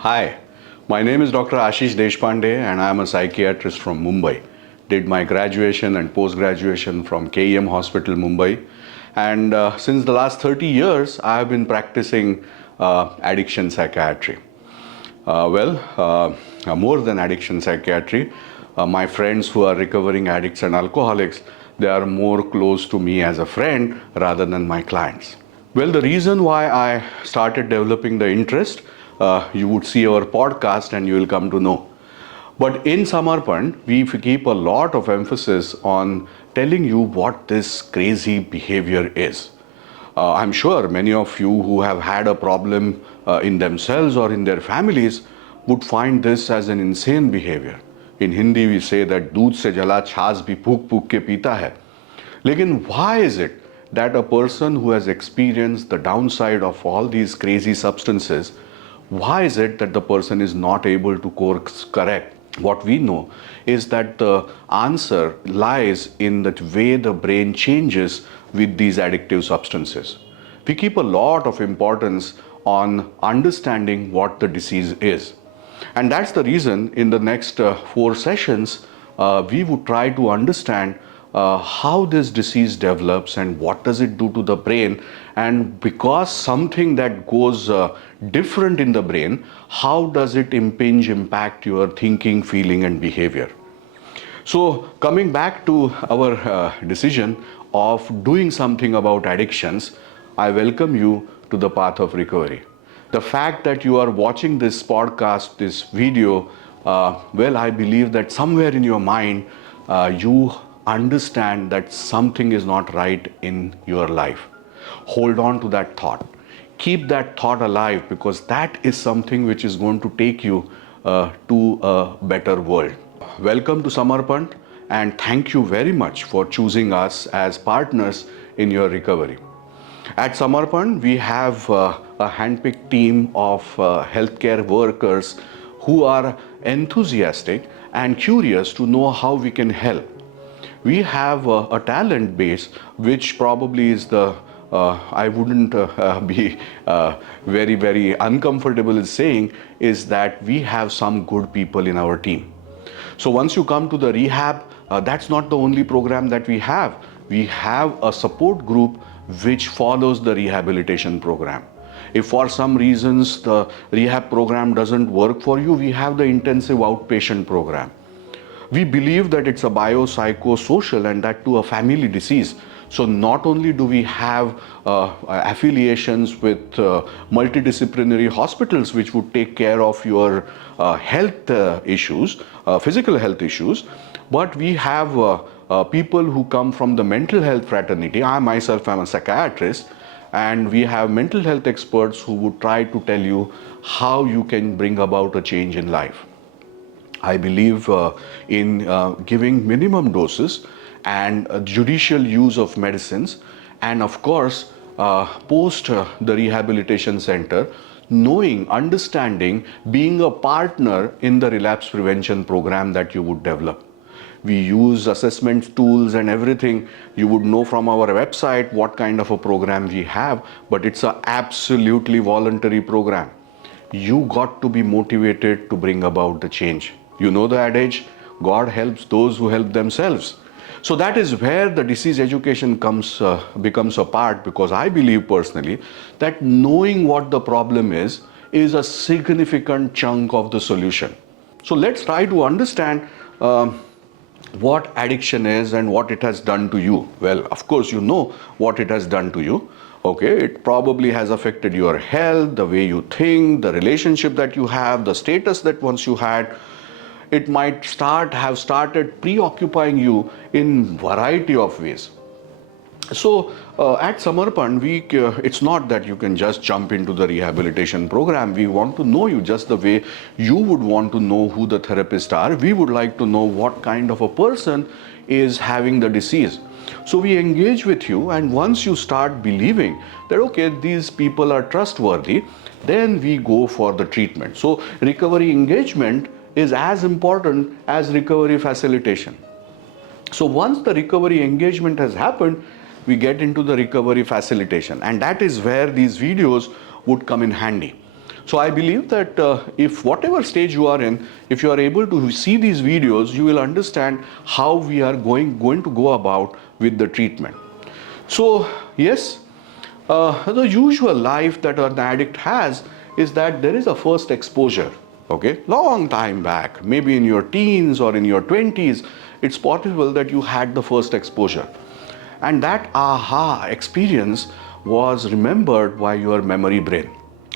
Hi, my name is Dr Ashish Deshpande and I am a psychiatrist from Mumbai. Did my graduation and post-graduation from KEM Hospital, Mumbai. And since the last 30 years, I have been practicing addiction psychiatry. More than addiction psychiatry, my friends who are recovering addicts and alcoholics, they are more close to me as a friend rather than my clients. Well, the reason why I started developing the interest, you would see our podcast and you will come to know. But in Samarpan, we keep a lot of emphasis on telling you what this crazy behavior is. I'm sure many of you who have had a problem in themselves or in their families would find this as an insane behavior. In Hindi, we say that दूध से जला छाछ भी फूक फूक के पीता है. लेकिन why is it that a person who has experienced the downside of all these crazy substances, why is it that the person is not able to course correct? What we know is that the answer lies in the way the brain changes with these addictive substances. We keep a lot of importance on understanding what the disease is. And that's the reason in the next 4 sessions, we would try to understand how this disease develops and what does it do to the brain, and because something that goes different in the brain, how does it impact your thinking, feeling and behavior. So coming back to our decision of doing something about addictions, I welcome you to the path of recovery. The fact that you are watching this podcast, this video, I believe that somewhere in your mind you understand that something is not right in your life. Hold on to that thought. Keep that thought alive, because that is something which is going to take you to a better world. Welcome to Samarpan, and thank you very much for choosing us as partners in your recovery. At Samarpan, we have a handpicked team of healthcare workers who are enthusiastic and curious to know how we can help. We have a talent base which probably is I wouldn't be very uncomfortable in saying, is that we have some good people in our team. So once you come to the rehab, that's not the only program that we have. We have a support group which follows the rehabilitation program. If for some reasons the rehab program doesn't work for you, we have the intensive outpatient program. We believe that it's a biopsychosocial and that too a family disease. So not only do we have affiliations with multidisciplinary hospitals which would take care of your health issues, physical health issues, but we have people who come from the mental health fraternity. I myself am a psychiatrist, and we have mental health experts who would try to tell you how you can bring about a change in life. I believe in giving minimum doses and judicial use of medicines, and of course post the rehabilitation center, knowing, understanding, being a partner in the relapse prevention program that you would develop. We use assessment tools and everything. You would know from our website what kind of a program we have, but it's an absolutely voluntary program. You got to be motivated to bring about the change. You know the adage, God helps those who help themselves. So that is where the disease education becomes a part, because I believe personally that knowing what the problem is a significant chunk of the solution. So let's try to understand what addiction is and what it has done to you. Well, of course, you know what it has done to you. Okay, it probably has affected your health, the way you think, the relationship that you have, the status that once you had. It might have started preoccupying you in variety of ways. So at Samarpan, it's not that you can just jump into the rehabilitation program. We want to know you just the way you would want to know who the therapists are. We would like to know what kind of a person is having the disease. So we engage with you, and once you start believing that, okay, these people are trustworthy, then we go for the treatment. So recovery engagement is as important as recovery facilitation. So once the recovery engagement has happened, we get into the recovery facilitation, and that is where these videos would come in handy. So I believe that if whatever stage you are in, if you are able to see these videos, you will understand how we are going to go about with the treatment. So yes, the usual life that an addict has is that there is a first exposure. Okay, long time back, maybe in your teens or in your 20s, it's possible that you had the first exposure. And that aha experience was remembered by your memory brain.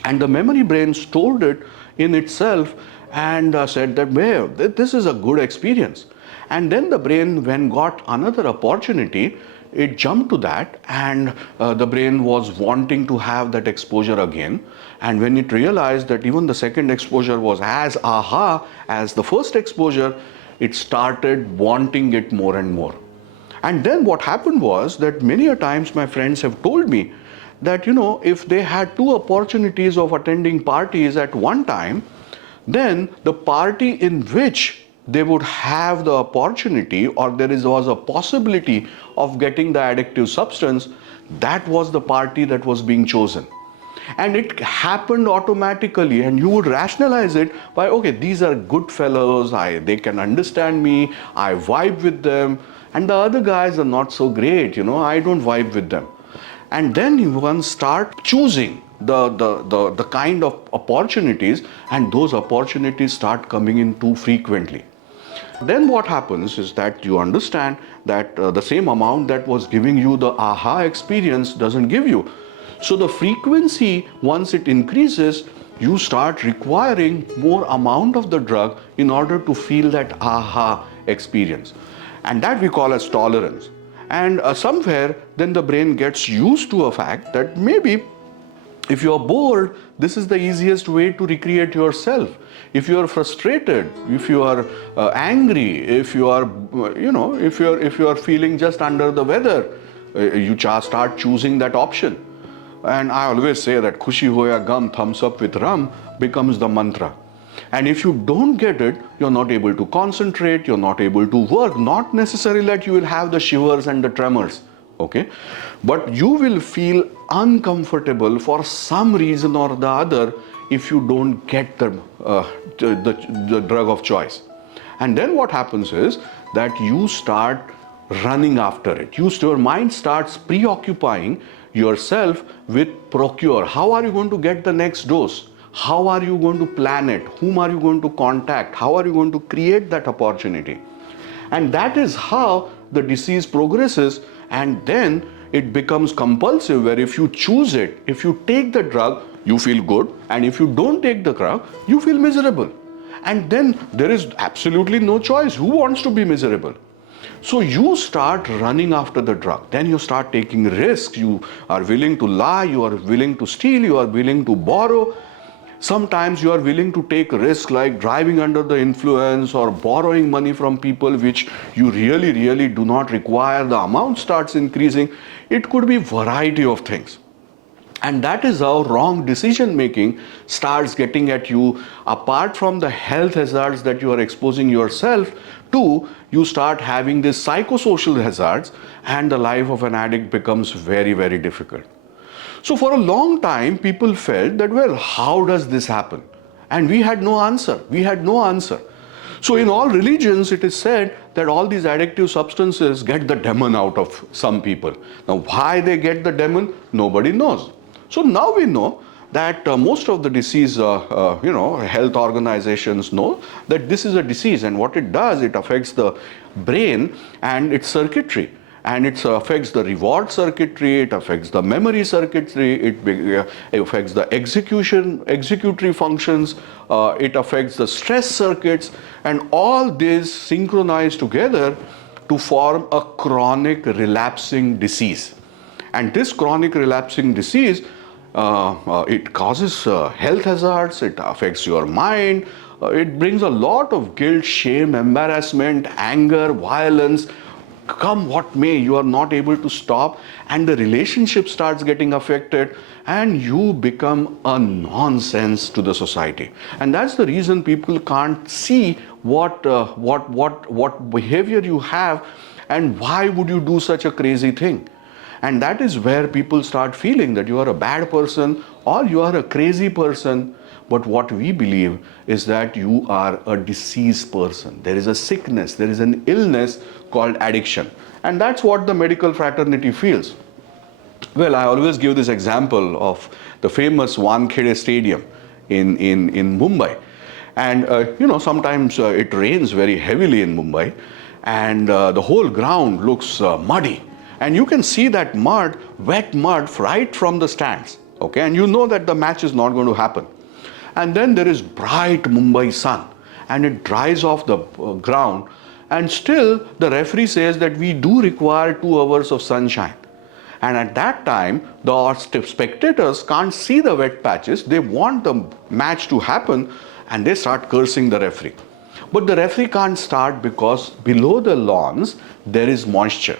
And the memory brain stored it in itself and said that, well, this is a good experience. And then the brain, when got another opportunity, it jumped to that, and the brain was wanting to have that exposure again. And when it realized that even the second exposure was as aha as the first exposure, it started wanting it more and more. And then what happened was that many a times my friends have told me that, if they had two opportunities of attending parties at one time, then the party in which they would have the opportunity, or was a possibility of getting the addictive substance, that was the party that was being chosen. And it happened automatically, and you would rationalize it by, okay, these are good fellows, they can understand me, I vibe with them, and the other guys are not so great, I don't vibe with them. And then one start choosing the kind of opportunities, and those opportunities start coming in too frequently. Then what happens is that you understand that the same amount that was giving you the aha experience doesn't give you. So the frequency, once it increases, you start requiring more amount of the drug in order to feel that aha experience. And that we call as tolerance. And somewhere then the brain gets used to a fact that maybe if you are bored, this is the easiest way to recreate yourself. If you are frustrated, if you are angry, if you are, if you are feeling just under the weather, you start choosing that option. And I always say that "Khushi hoya gum, thumbs up with rum" becomes the mantra. And if you don't get it, you're not able to concentrate, you're not able to work. Not necessarily that you will have the shivers and the tremors, okay? But you will feel uncomfortable for some reason or the other if you don't get the drug of choice. And then what happens is that you start running after it. Your mind starts preoccupying yourself with procure. How are you going to get the next dose? How are you going to plan it? Whom are you going to contact? How are you going to create that opportunity? And that is how the disease progresses, and then it becomes compulsive, where if you choose it, if you take the drug, you feel good, and if you don't take the drug, you feel miserable. And then there is absolutely no choice. Who wants to be miserable? So you start running after the drug. Then you start taking risks. You are willing to lie, you are willing to steal, you are willing to borrow. Sometimes you are willing to take risks like driving under the influence or borrowing money from people which you really do not require. The amount starts increasing. It could be a variety of things. And that is how wrong decision making starts getting at you. Apart from the health hazards that you are exposing yourself to, you start having these psychosocial hazards, and the life of an addict becomes very difficult. So for a long time, people felt that, well, how does this happen? And we had no answer. So in all religions, it is said that all these addictive substances get the demon out of some people. Now, why they get the demon, nobody knows. So now we know that most of the disease, health organizations know that this is a disease, and what it does, it affects the brain and its circuitry. And it affects the reward circuitry, it affects the memory circuitry, it affects the executory functions, it affects the stress circuits, and all these synchronize together to form a chronic relapsing disease. And this chronic relapsing disease, it causes health hazards, it affects your mind, it brings a lot of guilt, shame, embarrassment, anger, violence. Come what may, you are not able to stop, and the relationship starts getting affected, and you become a nonsense to the society. And that's the reason people can't see what behavior you have, and why would you do such a crazy thing. And that is where people start feeling that you are a bad person or you are a crazy person. But what we believe is that you are a diseased person. There is a sickness, there is an illness called addiction. And that's what the medical fraternity feels. Well, I always give this example of the famous Wankhede Stadium in Mumbai. And sometimes it rains very heavily in Mumbai, and the whole ground looks muddy. And you can see that mud, wet mud, right from the stands. Okay, and you know that the match is not going to happen. And then there is bright Mumbai sun, and it dries off the ground. And still, the referee says that we do require 2 hours of sunshine. And at that time, the spectators can't see the wet patches. They want the match to happen, and they start cursing the referee. But the referee can't start because below the lawns, there is moisture.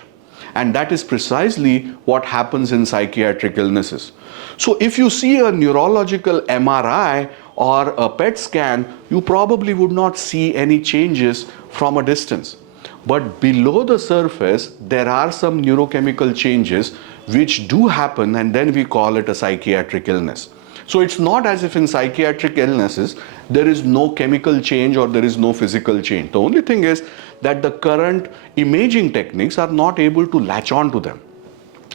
And that is precisely what happens in psychiatric illnesses. So if you see a neurological MRI or a PET scan, you probably would not see any changes from a distance. But below the surface, there are some neurochemical changes which do happen, and then we call it a psychiatric illness. So it's not as if in psychiatric illnesses, there is no chemical change or there is no physical change. The only thing is that the current imaging techniques are not able to latch on to them.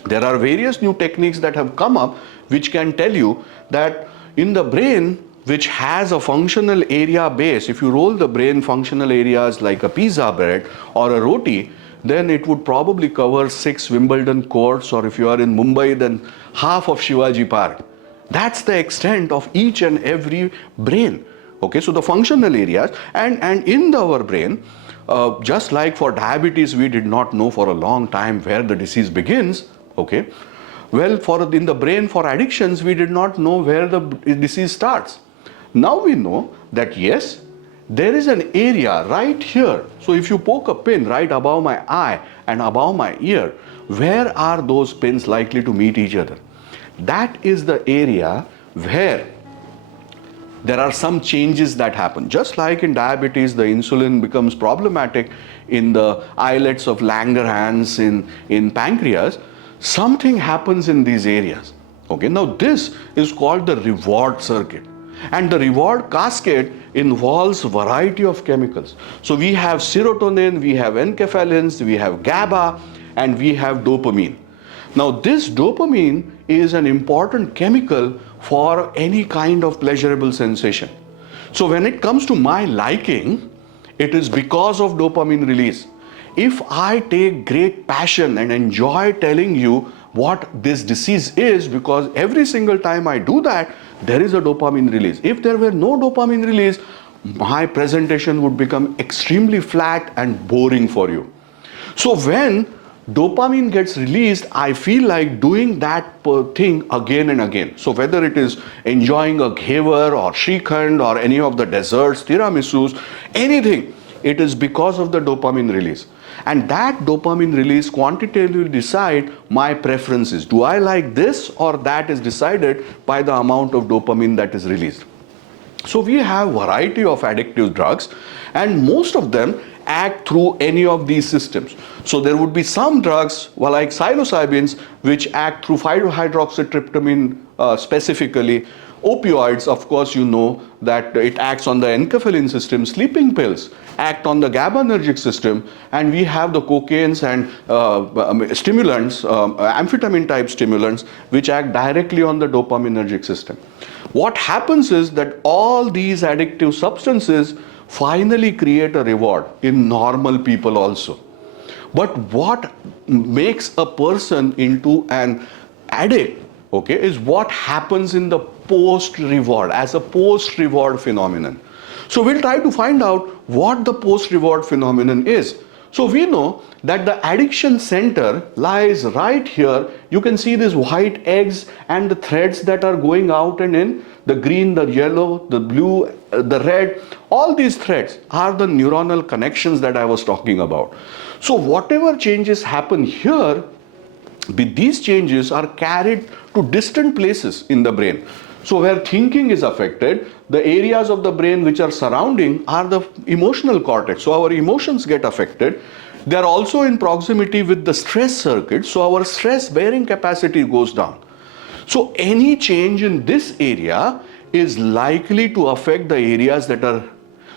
There are various new techniques that have come up which can tell you that in the brain, which has a functional area base, if you roll the brain functional areas like a pizza bread or a roti, then it would probably cover 6 Wimbledon courts, or if you are in Mumbai, then half of Shivaji Park. That's the extent of each and every brain. Okay, so the functional areas, and in our brain, just like for diabetes, we did not know for a long time where the disease begins. Okay, well, in the brain for addictions, we did not know where the disease starts. Now we know that yes, there is an area right here. So if you poke a pin right above my eye and above my ear, where are those pins likely to meet each other? That is the area where there are some changes that happen. Just like in diabetes, the insulin becomes problematic in the islets of Langerhans in pancreas, something happens in these areas. Okay, now this is called the reward circuit. And the reward cascade involves a variety of chemicals. So we have serotonin, we have enkephalins, we have GABA, and we have dopamine. Now this dopamine is an important chemical for any kind of pleasurable sensation. So when it comes to my liking, it is because of dopamine release. If I take great passion and enjoy telling you what this disease is, because every single time I do that, there is a dopamine release. If there were no dopamine release, my presentation would become extremely flat and boring for you. So when dopamine gets released, I feel like doing that thing again and again. So whether it is enjoying a ghevar or shrikhand or any of the desserts, tiramisus, anything, it is because of the dopamine release. And that dopamine release quantitatively decide my preferences. Do I like this or that is decided by the amount of dopamine that is released. So we have variety of addictive drugs, and most of them act through any of these systems. So there would be some drugs like psilocybins which act through 5-hydroxytryptamine specifically. Opioids, of course, you know that it acts on the enkephalin system. Sleeping pills act on the GABAergic system, and we have the cocaines and stimulants, amphetamine type stimulants, which act directly on the dopaminergic system. What happens is that all these addictive substances finally create a reward in normal people also. But what makes a person into an addict, okay, is what happens in the post-reward, as a post-reward phenomenon. So we'll try to find out what the post-reward phenomenon is. So we know that the addiction center lies right here. You can see these white eggs and the threads that are going out and in, the green, the yellow, the blue, the red. All these threads are the neuronal connections that I was talking about. So whatever changes happen here, these changes are carried to distant places in the brain. So where thinking is affected, the areas of the brain which are surrounding are the emotional cortex. So our emotions get affected. They are also in proximity with the stress circuit. So our stress bearing capacity goes down. So any change in this area is likely to affect the areas that are.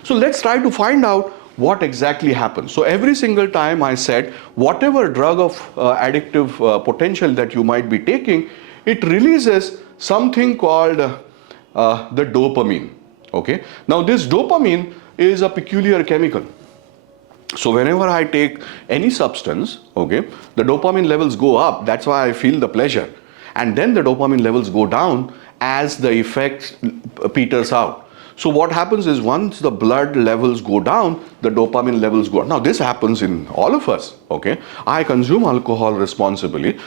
So let's try to find out what exactly happens. So every single time I said, whatever drug of addictive potential that you might be taking, it releases something called the dopamine. Okay. Now this dopamine is a peculiar chemical. So whenever I take any substance, okay, the dopamine levels go up. That's why I feel the pleasure. And then the dopamine levels go down as the effect peters out. So what happens is once the blood levels go down, the dopamine levels go up. Now this happens in all of us, okay? I consume alcohol responsibly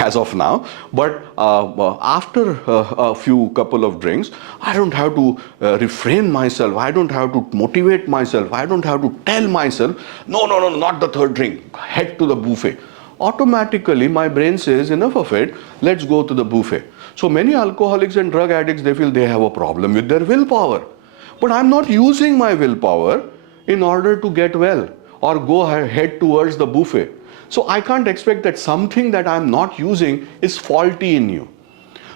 as of now, but after a few couple of drinks, I don't have to refrain myself. I don't have to motivate myself. I don't have to tell myself, no, no, no, not the third drink. Head to the buffet. Automatically my brain says, enough of it, let's go to the buffet. So many alcoholics and drug addicts, they feel they have a problem with their willpower. But I'm not using my willpower in order to get well or go ahead towards the buffet. So I can't expect that something that I'm not using is faulty in you.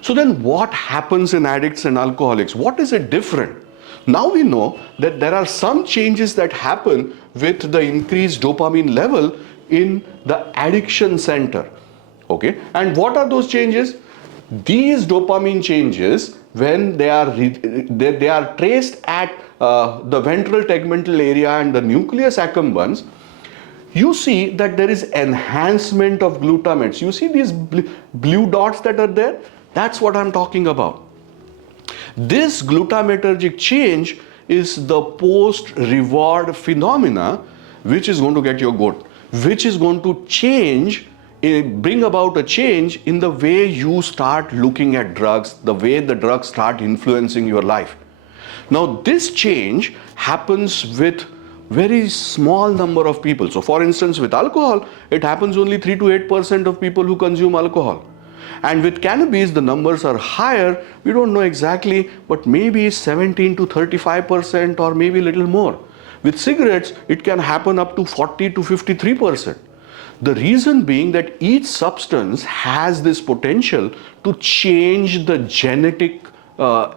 So then what happens in addicts and alcoholics? What is it different? Now we know that there are some changes that happen with the increased dopamine level in the addiction center. Okay, and what are those changes? These dopamine changes, when they are traced at the ventral tegmental area and the nucleus accumbens, you see that there is enhancement of glutamates. You see these blue dots that are there? That's what I'm talking about. This glutamatergic change is the post-reward phenomena which is going to get you good, which is going to change, bring about a change in the way you start looking at drugs, the way the drugs start influencing your life. Now this change happens with very small number of people. So for instance, with alcohol, it happens only 3 to 8% of people who consume alcohol. And with cannabis, the numbers are higher. We don't know exactly, but maybe 17 to 35% or maybe a little more. With cigarettes, it can happen up to 40 to 53%. The reason being that each substance has this potential to change the genetic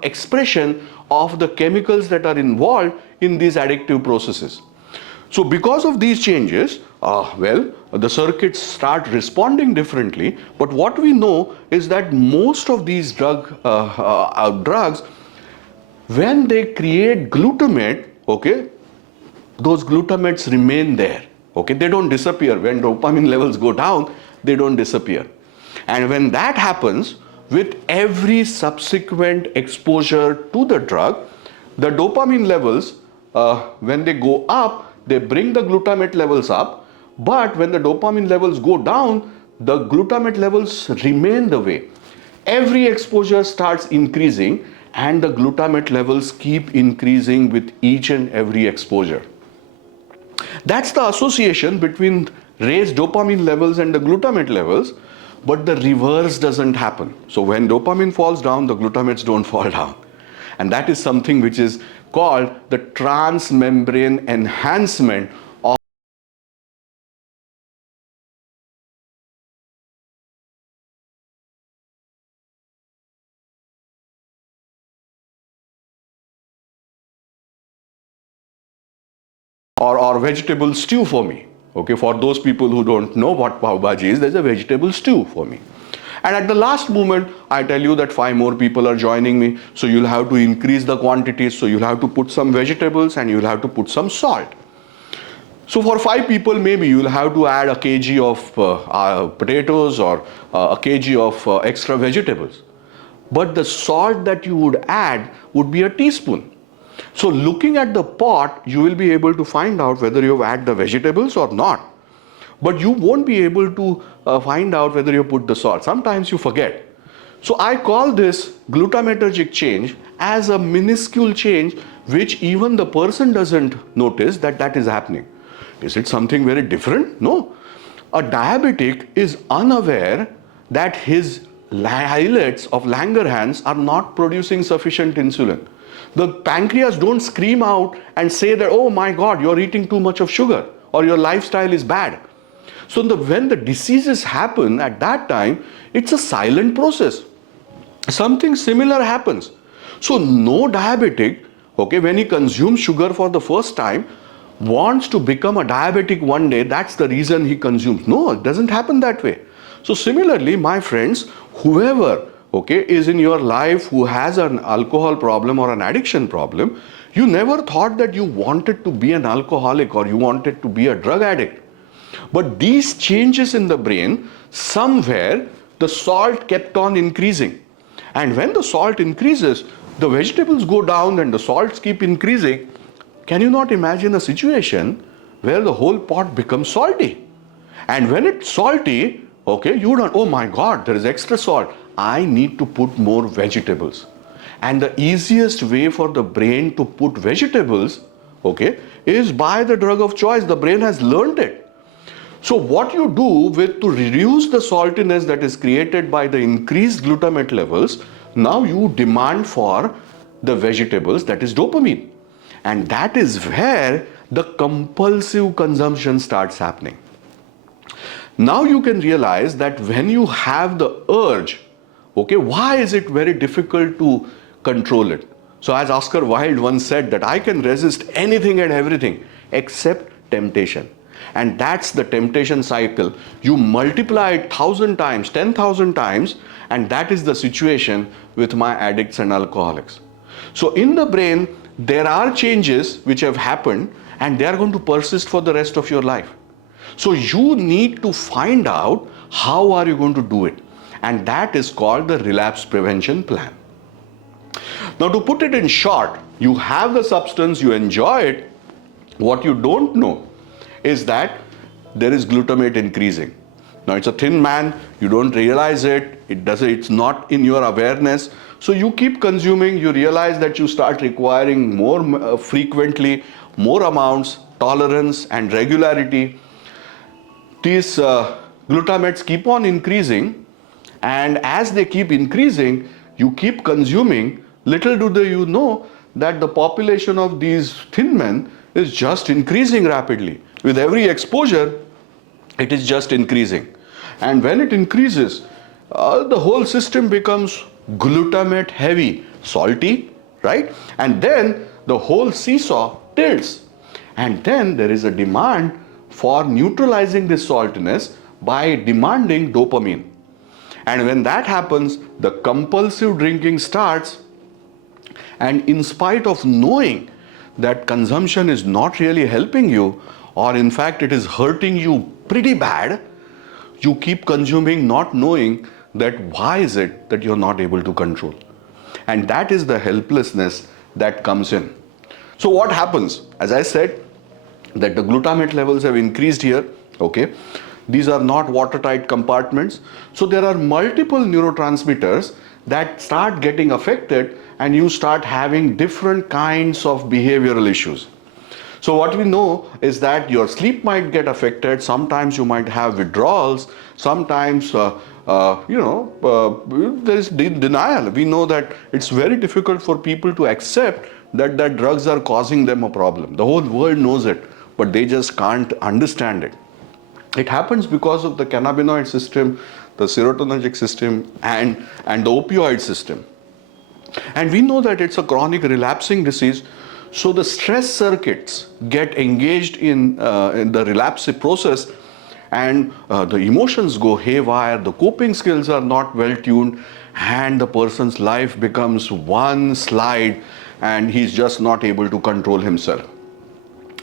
expression of the chemicals that are involved in these addictive processes. So because of these changes, the circuits start responding differently. But what we know is that most of these drugs, when they create glutamate, okay, those glutamates remain there. Okay, they don't disappear. When dopamine levels go down, they don't disappear. And when that happens, with every subsequent exposure to the drug, the dopamine levels, when they go up, they bring the glutamate levels up. But when the dopamine levels go down, the glutamate levels remain the way. Every exposure starts increasing and the glutamate levels keep increasing with each and every exposure. That's the association between raised dopamine levels and the glutamate levels, but the reverse doesn't happen. So when dopamine falls down, the glutamates don't fall down. And that is something which is called the transmembrane enhancement of or vegetable stew for me. Okay, for those people who don't know what pav bhaji is, there's a vegetable stew for me. And at the last moment, I tell you that 5 more people are joining me. So you'll have to increase the quantities. So you'll have to put some vegetables and you'll have to put some salt. So for 5 people, maybe you'll have to add a kg of potatoes or a kg of extra vegetables. But the salt that you would add would be a teaspoon. So looking at the pot, you will be able to find out whether you've added the vegetables or not. But you won't be able to find out whether you put the salt. Sometimes you forget. So I call this glutamatergic change as a minuscule change which even the person doesn't notice that is happening. Is it something very different? No. A diabetic is unaware that his islets of Langerhans are not producing sufficient insulin. The pancreas don't scream out and say that, oh my God, you're eating too much of sugar or your lifestyle is bad. So when the diseases happen at that time, it's a silent process. Something similar happens. So no diabetic, okay, when he consumes sugar for the first time, wants to become a diabetic one day. That's the reason he consumes. No, it doesn't happen that way. So similarly, my friends, whoever, okay, is in your life who has an alcohol problem or an addiction problem, you never thought that you wanted to be an alcoholic or you wanted to be a drug addict. But these changes in the brain, somewhere the salt kept on increasing. And when the salt increases, the vegetables go down and the salts keep increasing. Can you not imagine a situation where the whole pot becomes salty? And when it's salty, okay, you don't, oh my God, there is extra salt. I need to put more vegetables. And the easiest way for the brain to put vegetables, okay, is by the drug of choice. The brain has learned it. So what you do to reduce the saltiness that is created by the increased glutamate levels, now you demand for the vegetables, that is dopamine. And that is where the compulsive consumption starts happening. Now you can realize that when you have the urge, okay, why is it very difficult to control it? So as Oscar Wilde once said, that I can resist anything and everything except temptation. And that's the temptation cycle. You multiply it 1,000 times, 10,000 times, and that is the situation with my addicts and alcoholics. So in the brain, there are changes which have happened and they are going to persist for the rest of your life. So you need to find out how are you going to do it. And that is called the relapse prevention plan. Now to put it in short, you have the substance, you enjoy it. What you don't know is that there is glutamate increasing. Now it's a thin man, you don't realize it, it's not in your awareness. So you keep consuming, you realize that you start requiring more frequently, more amounts, tolerance and regularity. These glutamates keep on increasing, and as they keep increasing, you keep consuming. Little do you know that the population of these thin men is just increasing rapidly. With every exposure, it is just increasing. And when it increases, the whole system becomes glutamate heavy, salty, right? And then the whole seesaw tilts. And then there is a demand for neutralizing this saltiness by demanding dopamine. And when that happens, the compulsive drinking starts. And in spite of knowing that consumption is not really helping you, or in fact it is hurting you pretty bad, you keep consuming not knowing that why is it that you're not able to control. And that is the helplessness that comes in. So what happens? As I said, that the glutamate levels have increased here, okay? These are not watertight compartments. So there are multiple neurotransmitters that start getting affected and you start having different kinds of behavioral issues. So what we know is that your sleep might get affected. Sometimes you might have withdrawals. Sometimes, there is denial. We know that it's very difficult for people to accept that drugs are causing them a problem. The whole world knows it, but they just can't understand it. It happens because of the cannabinoid system, the serotonergic system, and the opioid system. And we know that it's a chronic relapsing disease. So the stress circuits get engaged in the relapse process, and the emotions go haywire, the coping skills are not well tuned, and the person's life becomes one slide and he's just not able to control himself.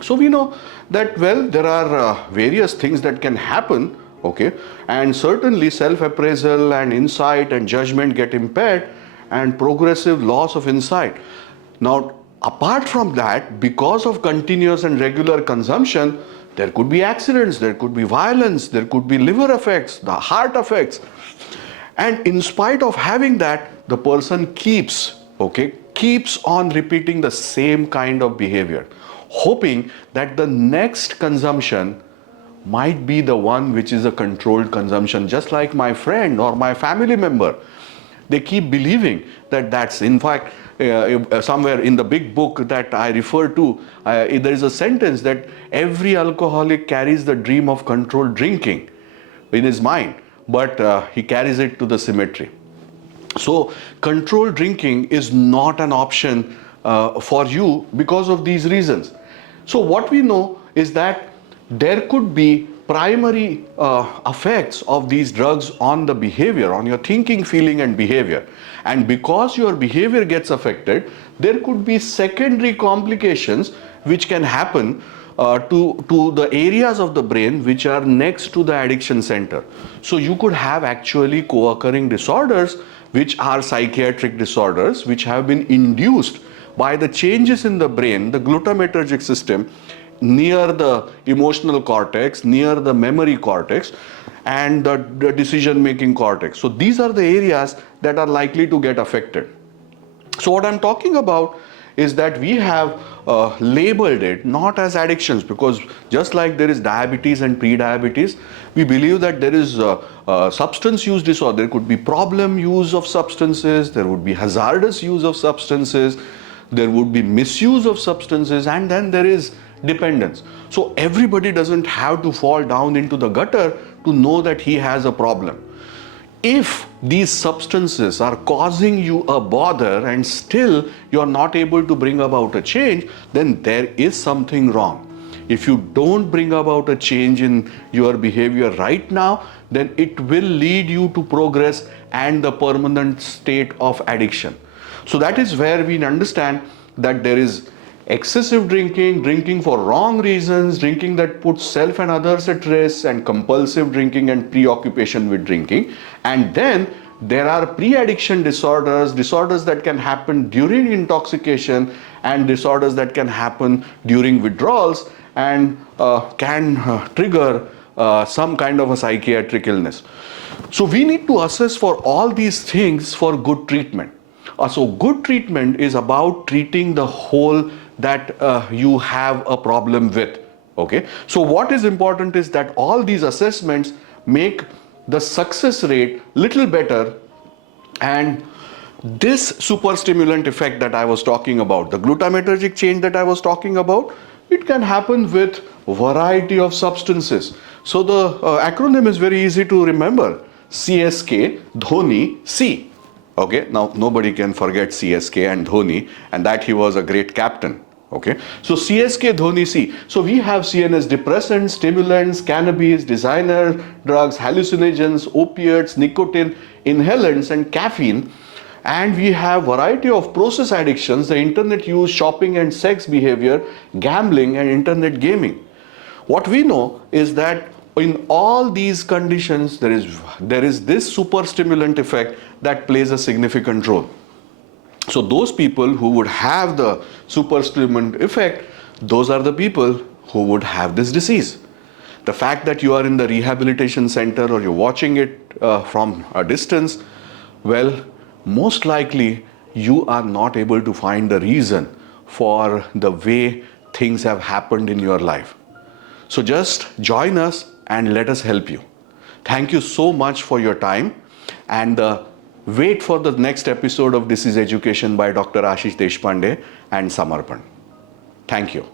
So we know that, well, there are various things that can happen, okay, and certainly self-appraisal and insight and judgment get impaired, and progressive loss of insight. Now, apart from that, because of continuous and regular consumption, there could be accidents, there could be violence, there could be liver effects, the heart effects. And in spite of having that, the person keeps on repeating the same kind of behavior, hoping that the next consumption might be the one which is a controlled consumption, just like my friend or my family member. They keep believing that that's, in fact, somewhere in the big book that I refer to, there is a sentence that every alcoholic carries the dream of controlled drinking in his mind, but he carries it to the cemetery. So controlled drinking is not an option for you because of these reasons. So what we know is that there could be primary effects of these drugs on the behavior, on your thinking, feeling and behavior. And because your behavior gets affected, there could be secondary complications which can happen to the areas of the brain which are next to the addiction center. So you could have actually co-occurring disorders which are psychiatric disorders which have been induced by the changes in the brain, the glutamatergic system, near the emotional cortex, near the memory cortex, and the decision-making cortex. So these are the areas that are likely to get affected. So what I'm talking about is that we have labeled it not as addictions, because just like there is diabetes and pre-diabetes, we believe that there is substance use disorder. There could be problem use of substances, there would be hazardous use of substances, there would be misuse of substances, and then there is dependence. So everybody doesn't have to fall down into the gutter to know that he has a problem. If these substances are causing you a bother and still you're not able to bring about a change, then there is something wrong. If you don't bring about a change in your behavior right now, then it will lead you to progress and the permanent state of addiction. So that is where we understand that there is excessive drinking, drinking for wrong reasons, drinking that puts self and others at risk, and compulsive drinking and preoccupation with drinking. And then there are pre-addiction disorders, disorders that can happen during intoxication, and disorders that can happen during withdrawals and can trigger some kind of a psychiatric illness. So we need to assess for all these things for good treatment. So good treatment is about treating the whole that you have a problem with. Okay. So what is important is that all these assessments make the success rate little better, and this superstimulant effect that I was talking about, the glutamatergic change that I was talking about, it can happen with variety of substances. So the acronym is very easy to remember: CSK, Dhoni, C. Okay, now nobody can forget CSK and Dhoni, and that he was a great captain. Okay, so CSK, Dhoni, C. So we have CNS depressants, stimulants, cannabis, designer drugs, hallucinogens, opiates, nicotine, inhalants, and caffeine. And we have variety of process addictions, the internet use, shopping and sex behavior, gambling and internet gaming. What we know is that in all these conditions, there is this superstimulant effect that plays a significant role. So those people who would have the superstimulant effect, those are the people who would have this disease. The fact that you are in the rehabilitation center or you're watching it from a distance, well, most likely you are not able to find the reason for the way things have happened in your life. So just join us and let us help you. Thank you so much for your time, and wait for the next episode of This is Education by Dr. Ashish Deshpande and Samarpan. Thank you.